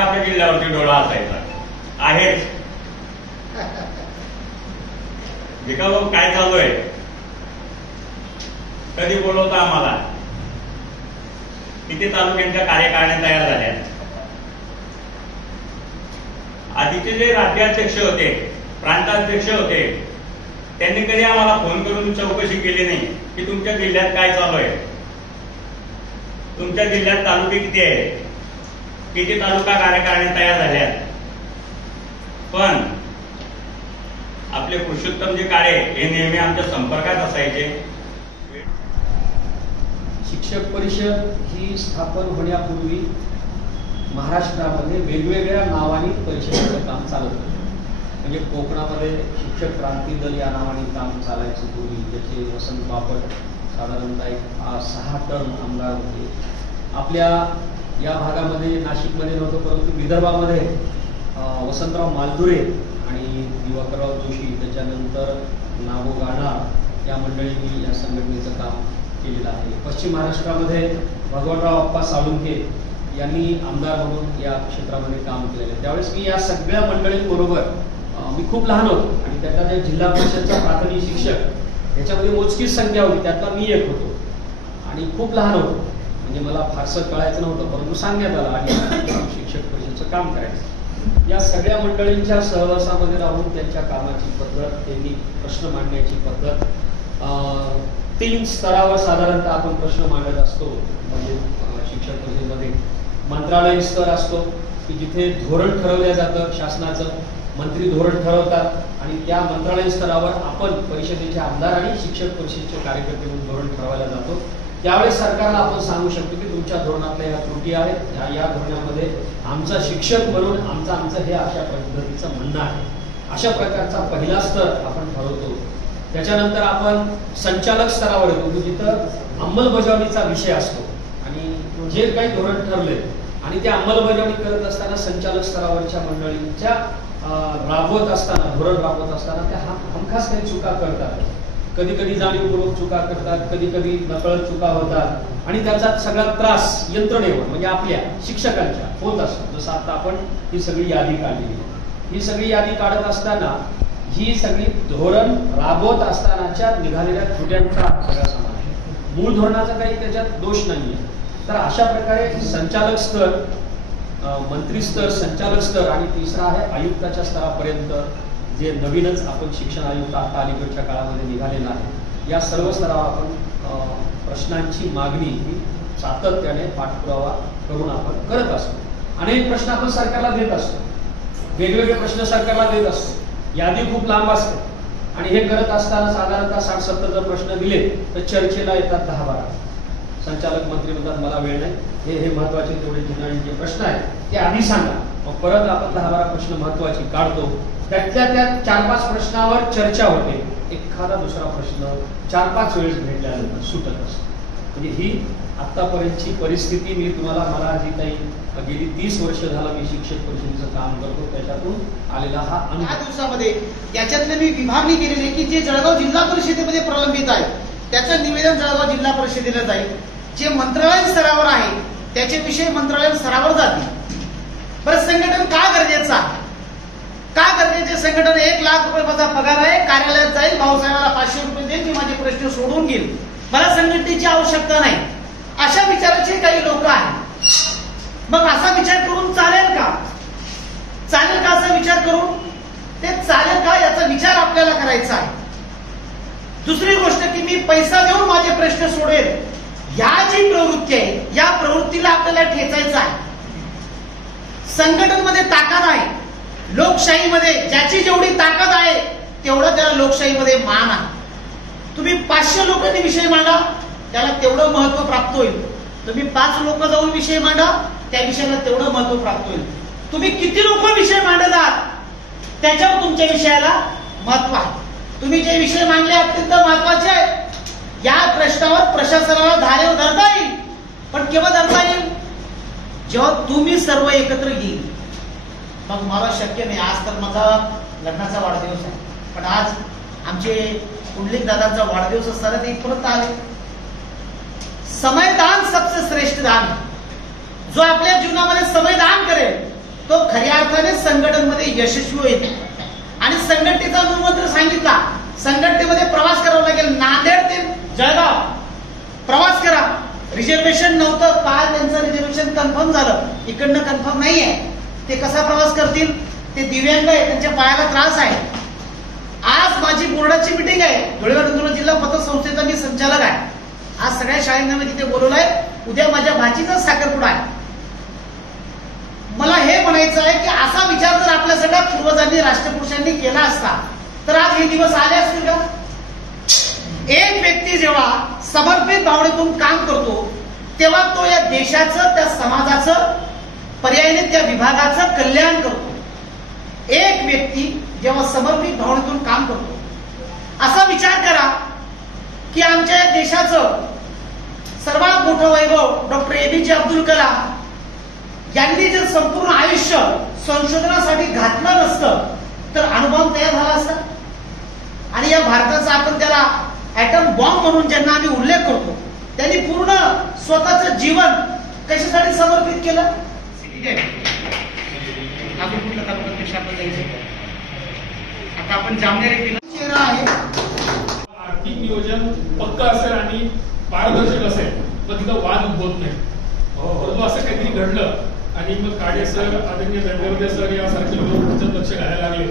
सारखा आपल्या जिल्ह्यावरती डोळा असायचा आहेच. भिकाभाऊ काय चालू आहे, कधी बोलवता आम्हाला, किती तालुक्यांच्या कार्यकारिण्या तयार झाल्या. आधीचे जे राज्याध्यक्ष होते, प्रांताध्यक्ष होते, त्यांनी कधी आम्हाला फोन करून चौकशी केली नाही की तुमच्या जिल्ह्यात काय चालू आहे, तुमच्या जिल्ह्यात तालुके किती आहेत, किती तालुका कार्यकारिण्या तयार झाल्या. पण आपले पुरुषोत्तमजी काळे हे नेहमी आमच्या संपर्कात असायचे. शिक्षक परिषद ही स्थापन होण्यापूर्वी महाराष्ट्रामध्ये वेगवेगळ्या नावाने परिषदेचं काम चालत होतं. म्हणजे कोकणामध्ये शिक्षक क्रांती दल या नावाने काम चालायचं पूर्वी, ज्याचे वसंत बापट साधारणतः एक 6 टर्म आमदार होते. आपल्या या भागामध्ये नाशिकमध्ये नव्हतं, परंतु विदर्भामध्ये वसंतराव मालदुरे आणि दिवाकरराव जोशी, त्याच्यानंतर नागो गाणार या मंडळींनी या संघटनेचं काम केलेलं आहे. पश्चिम महाराष्ट्रामध्ये भगवानराव अप्पा साळुंखे यांनी आमदार म्हणून या क्षेत्रामध्ये काम केलेलं आहे. त्यावेळेस मी या सगळ्या मंडळींबरोबर, मी खूप लहान होतो आणि त्यातला जे जिल्हा परिषदचा प्राथमिक शिक्षक याच्यामध्ये मोजकीच संख्या होती, त्यातला मी एक होतो आणि खूप लहान होतो. म्हणजे मला फारसं कळायचं नव्हतं, परंतु सांगण्यात आलं आणि शिक्षक परिषदेचं काम करायचं. या सगळ्या मंडळींच्या सहवासामध्ये राहून त्यांच्या कामाची पद्धत, त्यांनी प्रश्न मांडण्याची पद्धत, 3 स्तरावर साधारणतः आपण प्रश्न मांडत असतो. म्हणजे शिक्षक परिषदेमध्ये मंत्रालयीन स्तर असतो की जिथे धोरण ठरवलं जातं शासनाचं, मंत्री धोरण ठरवतात आणि त्या मंत्रालयीन स्तरावर आपण परिषदेचे आमदार आणि शिक्षक परिषदेचे कार्यकर्ते म्हणून धोरण ठरवायला जातो. त्यावेळेस सरकारला आपण सांगू शकतो की तुमच्या धोरणातल्या या त्रुटी आहेत, या धोरणामध्ये आमचा शिक्षक म्हणून आमचं हे अशा पद्धतीचं म्हणणं आहे. अशा प्रकारचा पहिला स्तर आपण ठरवतो. त्याच्यानंतर आपण संचालक स्तरावर येतो, जिथं अंमलबजावणीचा विषय असतो आणि जे काही धोरण ठरले आणि ते अंमलबजावणी करत असताना संचालक स्तरावरच्या मंडळींच्या राबवत असताना, धोरण राबवत असताना त्या हमखास काही चुका करतात. कधी कधी जाणीवपूर्वक चुका करतात, कधी कधी नकळत चुका होतात आणि त्याचा सगळा त्रास यंत्रणेवर म्हणजे आपल्या शिक्षकांच्या होत असतो. जसं आता आपण ही सगळी यादी काढलेली, ही सगळी यादी काढत असताना ही सगळी धोरण राबवत असतानाच्या निघालेल्या त्रुट्यांचा सगळा समावेश आहे. मूळ धोरणाचा काही त्याच्यात दोष नाहीये. तर अशा प्रकारे संचालक स्तर, मंत्री स्तर, संचालक स्तर आणि तिसरा आहे आयुक्ताच्या स्तरापर्यंत जे नवीनच आपण शिक्षण आयुक्त आता अलीकडच्या काळामध्ये निघालेला आहे. या सर्व स्तरावर आपण प्रश्नांची मागणी ही सातत्याने पाठपुरावा करून आपण करत असतो. अनेक प्रश्न आपण सरकारला देत असतो, वेगवेगळे प्रश्न सरकारला देत असतो. यादी खूप लांब असते आणि हे करत असताना साधारणतः 60-70 जर प्रश्न दिले तर चर्चेला येतात 10-12. संचालक मंत्री म्हणतात मला वेळ नाही, हे महत्वाचे तेवढे जे प्रश्न आहेत ते आधी सांगा. मग परत आपण 10-12 प्रश्न महत्वाचे काढतो. त्यातल्या त्या 4-5 प्रश्नावर चर्चा होते. एखादा दुसरा प्रश्न 4-5 वेळेस भेटल्यानंतर सुटत असतो. म्हणजे ही आतापर्यंतची परिस्थिती. मी तुम्हाला, मला जी काही गेली 30 वर्ष झालं मी शिक्षक परिषदेचं काम करतो, त्याच्यातून आलेला हा अनुभव. 10 दिवसामध्ये याच्यातले मी विभागणी केलेली आहे की जे जळगाव जिल्हा परिषदेमध्ये प्रलंबित आहे त्याचं निवेदन जळगाव जिल्हा परिषदेला जाईल. जे मंत्रालय स्तरावर आहे त्याचे विषय मंत्रालय स्तरावर जातील. बरं, संघटन का गरजेचं आहे? का गरजेचे संघटन? 1 लाख रुपये माझा पगार आहे, कार्यालयात जाईल, भाऊसाहेबाला 500 रुपये देईल, मी माझे प्रश्न सोडून घेईल, मला संघटनेची आवश्यकता नाही, अशा विचाराचे काही लोक आहेत. मग असा विचार करून चालेल का? चालेल का असा विचार करून? ते चालेल का याचा विचार आपल्याला करायचा आहे. दुसरी गोष्ट की मी पैसा देऊन माझे प्रश्न सोडेल, या जी प्रवृत्ती आहे या प्रवृत्तीला आपल्याला ठेचायचं आहे. संघटनमध्ये ताकद आहे, लोकशाहीमध्ये ज्याची जेवढी ताकद आहे तेवढं त्याला लोकशाहीमध्ये मान आहे. तुम्ही 500 लोकांनी विषय मांडा त्याला तेवढं महत्व प्राप्त होईल. तुम्ही 5 लोक जाऊन विषय मांडा त्या विषयाला तेवढं महत्व प्राप्त होईल. तुम्ही किती लोक विषय मांडत आहात त्याच्यावर तुमच्या विषयाला महत्व आहे. तुम्ही जे विषय मांडले अत्यंत महत्वाचे आहेत, या प्रश्नावर प्रशासनाला धारेवर धरता येईल. पण केव्हा धरता येईल? जेव्हा तुम्ही सर्व एकत्र येईल. मग मला शक्य नाही. आज तर माझा लग्नाचा वाढदिवस आहे, पण आज आमचे कुंडलिक दादांचा वाढदिवस असताना ते इथपर्यंत आले. समयदान सबसे श्रेष्ठ दान. जो आपल्या जीवनामध्ये समयदान करेल तो खऱ्या अर्थाने संघटनेमध्ये यशस्वी होईल. आणि संघटनेचा मूलमंत्र सांगितला, संघटनेमध्ये प्रवास करावा लागेल. नांदेड ते जळगाव प्रवास करा. रिझर्वेशन नव्हतं, काल त्यांचं रिझर्वेशन कन्फर्म झालं, इकडनं कन्फर्म नाहीये. ते कसा प्रवास करतील? ते दिव्यांग आहे, त्यांच्या पायाला त्रास आहे. आज माझी बोर्डाची मिटिंग आहे, धुळे नंदुरबार जिल्हा पतसंस्थेचा मी संचालक आहे. आज सगळ्या शाळांना मी तिथे बोलवलंय. उद्या माझ्या भाचीचा साखरपुडा आहे. मला हे म्हणायचं आहे की असा विचार जर आपल्या सगळ्या पूर्वजांनी राष्ट्रपुरुषांनी केला असता तर आज हे दिवस आले असतील का? एक व्यक्ती जेव्हा समर्पित भावनेतून काम करतो तेव्हा तो या देशाचं, त्या समाजाचं, पर्यायाने त्या विभागाचं कल्याण करतो. एक व्यक्ती जेव्हा समर्पित भावनेतून काम करतो, असा विचार करा की आमच्या देशाचं सर्वात मोठं वैभव डॉक्टर APJ अब्दुल कलाम यांनी जर संपूर्ण आयुष्य संशोधनासाठी घातलं नसतं तर अणुबॉम्ब तयार झाला असता. आणि या भारताचा आपण त्याला ऍटम बॉम्ब म्हणून ज्यांना आम्ही उल्लेख करतो त्यांनी पूर्ण स्वतःचं जीवन कशासाठी समर्पित केलं? आता आपण जामनेर चेहरा आहे. आर्थिक नियोजन पक्क असेल आणि पारदर्शक असेल तर तिथं वाद उद्भवत नाही. परंतु असं काहीतरी घडलं आणि मग काळे सर, आदरणीय दंडवते सर यासारखे लोक त्याच्यात लक्ष घालायला लागले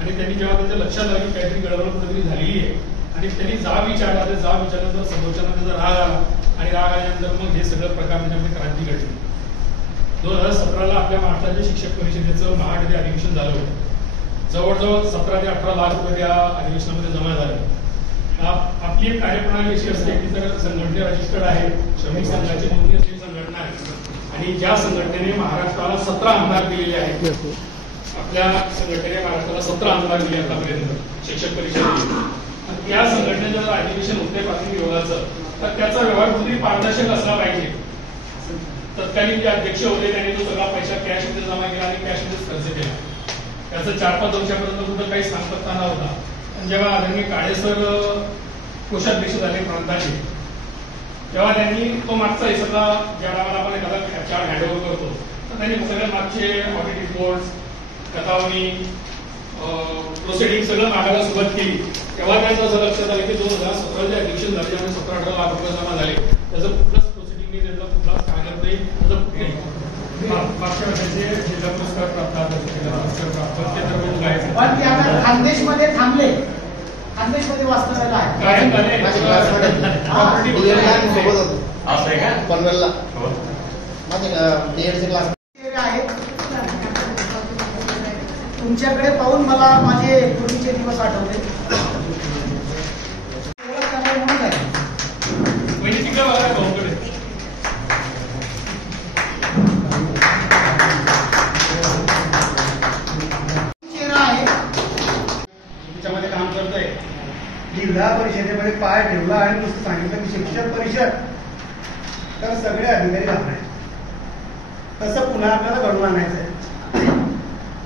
आणि त्यांनी जेव्हा त्यांच्या लक्षात आली काहीतरी गडबड कुठेतरी झालेली आहे आणि त्यांनी जाब विचारल्यानंतर समोरच्याला त्याचा राग आला आणि राग आल्यानंतर मग हे सगळं प्रकार त्याच्यामध्ये क्रांती घडली. 2017ला आपल्या महाराष्ट्राच्या शिक्षक परिषदेचं महाआघाडी अधिवेशन झालं होतं. जवळजवळ 17 ते 18 लाख रुपये त्या अधिवेशनामध्ये जमा झाले. आपली एक कार्यप्रणाली अशी असते की जर संघटने रजिस्टर्ड आहे, श्रमिक संघाची नोंदणी असलेली संघटना आहे आणि ज्या संघटनेने महाराष्ट्राला 17 आमदार दिलेले आहेत, आपल्या संघटनेने महाराष्ट्राला 17 आमदार दिले आतापर्यंत शिक्षक परिषदेने, त्या संघटनेचं जर अधिवेशन होते प्राथमिक विभागाचं तर त्याचा व्यवहार कुठेतरी पारदर्शक असला पाहिजे. तत्कालीन जे अध्यक्ष होते त्यांनी तो सगळा पैसा कॅशमध्ये जमा केला आणि कॅशमध्येच खर्च केला. त्याचं 4-5 वर्षापर्यंत कुठं काही सांगता नव्हता. पण जेव्हा आदरणीय काळे सर कोषाध्यक्ष झाले प्रांताचे तेव्हा त्यांनी तो मागचा हे सगळा ज्या टायमाला आपण एखादा चार्ट हँडओव्हर करतो तर त्यांनी सगळे मागचे ऑडिट रिपोर्ट्स, कथावणी, प्रोसिडिंग सगळं मागायला सुरुवात केली. तेव्हा त्यांचं असं लक्षात आलं की 2017चे अधिवेशन झाले त्यामुळे 17-18 लाख रुपये जमा झाले. त्याचं कुठलंच प्रोसिडिंगने त्यांचा कुठलाच कागद नाही. मागच्या वर्षाचे जिल्हा पुरस्कार प्राप्त पण ते आता खानदेशमध्ये थांबले, खानदेशमध्ये वास्तव्याला आहे. कायम झाले पनवेलला माझे क्लास आहेत. तुमच्याकडे पाहून मला माझे पूर्वीचे दिवस आठवले. म्हणून आहे म्हणजे तिकडे बघा भाऊकडे चेहरा आहे. त्याच्यामध्ये काम करतोय. जिल्हा परिषदेमध्ये पाय ठेवला आणि नुसतं सांगितलं की शिक्षक परिषद तर सगळे अधिकारी घालणार. तसं पुन्हा आपल्याला घडून आणायचं आहे.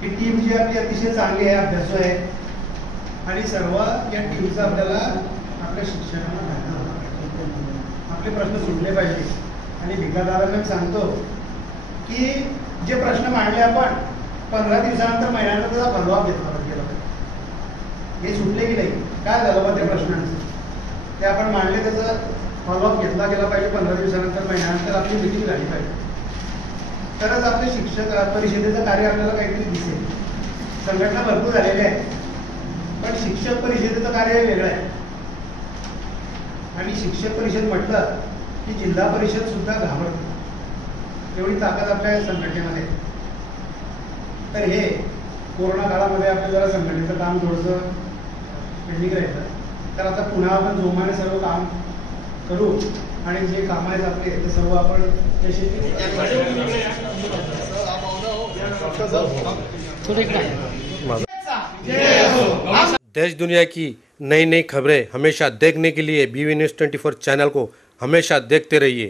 ही टीम जी आपली अतिशय चांगली आहे, अभ्यासू आहे आणि सर्व या टीमचं आपल्याला आपल्या शिक्षकांना आपले प्रश्न सुटले पाहिजे. आणि भिकादारांना सांगतो की जे प्रश्न मांडले आपण 15 दिवसानंतर महिन्यानंतर त्याचा फॉलोअप घेतला गेला पाहिजे. हे सुटले की नाही, काय झालं बा त्या प्रश्नांचं ते आपण मांडले, त्याचा फॉलोअप घेतला गेला पाहिजे. 15 दिवसानंतर महिन्यानंतर आपली मिटिंग झाली पाहिजे. तरच आपले शिक्षक परिषदेचं कार्य आपल्याला काहीतरी दिसेल. संघटना भरपूर झालेल्या आहे पण शिक्षक परिषदेचं कार्य वेगळं आहे. आणि शिक्षक परिषद म्हटलं की जिल्हा परिषद सुद्धा घाबरते, एवढी ताकद आपल्या संघटनेमध्ये. तर हे कोरोना काळामध्ये आपल्या जरा संघटनेचं काम थोडंसं पेंडिंग राहिलं. तर आता पुन्हा आपण जोमाने सर्व काम करू आणि जे काम आहेत आपले ते सर्व आपण देश दुनिया की नई नई खबरें हमेशा देखने के लिए BV News 24 चैनल को हमेशा देखते रहिए।